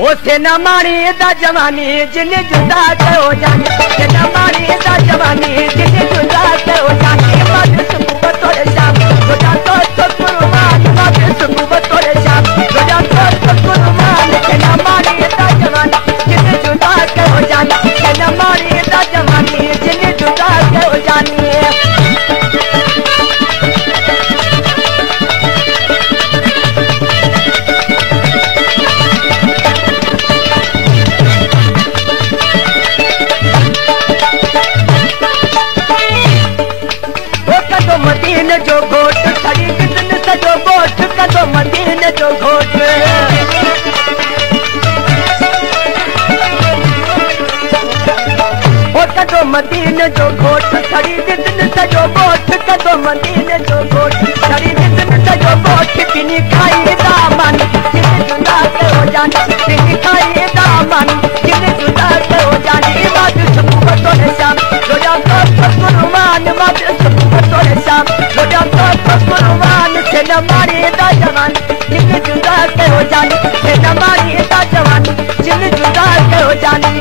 ओसे न मारी दा जवानी जिन जुदा कयो जानी न मारी दा जवानी जिन जुदा कयो जानी मद सुबह तोरे शाम रोजा तो कुर्बान मद सुबह तोरे शाम रोजा तो कुर्बान न मारी दा जवानी जिन जुदा कयो जानी न मारी दा जवानी जिन जुदा कयो जानी मदीने जो घोट खड़ी कितन सजो गोठ कदो मदीने जो घोट ओ कदो मदीने जो घोट खड़ी कितन सजो गोठ कदो मदीने जो घोट खड़ी कितन सजो गोठ पिनी खाई दामन जिन जुदा कयो जानी पिनी खाई दामन जिन जुदा कयो जानी मद सुबह तोरे शाम रोजा तो कुर्बान मद सुबह तोरे शाम रोजा तो कुर्बान से न मारी दा जवान जिन जुदा कयो जानी से न मारी दा जवान जिन जुदा कयो जानी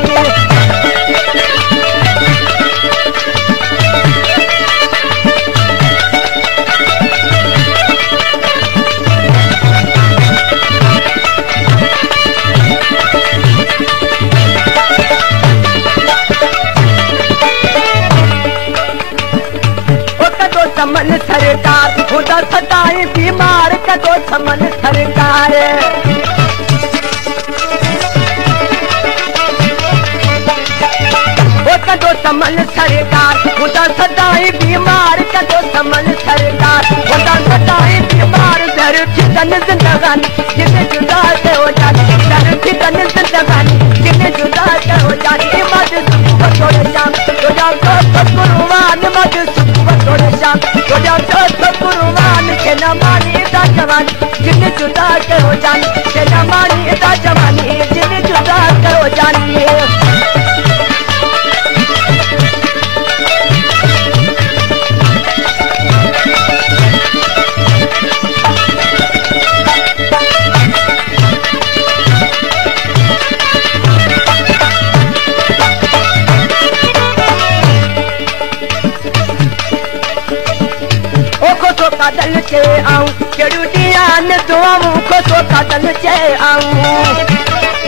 समन सरकार खुदा सताई बीमार कदो समन सरकार वो कदो समन सरकार खुदा सताई बीमार कदो समन सरकार खुदा सताई बीमार दर फितन जिंदगानी जिन जुदा कयो जानी दर फितन जिंदगानी जिन जुदा कयो जानी मद सुबह तोरे शाम रोजा तो कुर्बान मद सुबह तोरे शाम रोजा तो कुर्बान के न मारी दा जवानी जिन जुदा कयो जानी के न मारी दा जवानी जिन जुदा कयो जानी कादल चे आऊं केड़ू दियान दुआऊं को तो कादल चे आऊं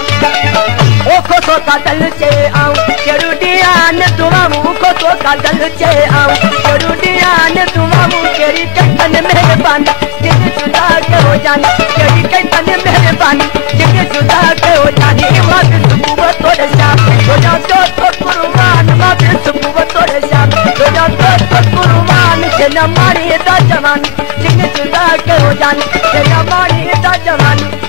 ओ को तो कादल चे आऊं केड़ू दियान दुआऊं को तो कादल चे आऊं केड़ू दियान दुआऊं केरी कैतन मेहरबानी जिन जुदा कयो जानी केरी कैतन मेहरबानी जिन जुदा कयो जानी मद सुबह तोरे शाम रोजा तो कुर्बान मद सुबह तोरे शाम रोजा तो कुर्बान से न मारी दा जवानी जिन जुदा कयो जानी से न मारी दा जवानी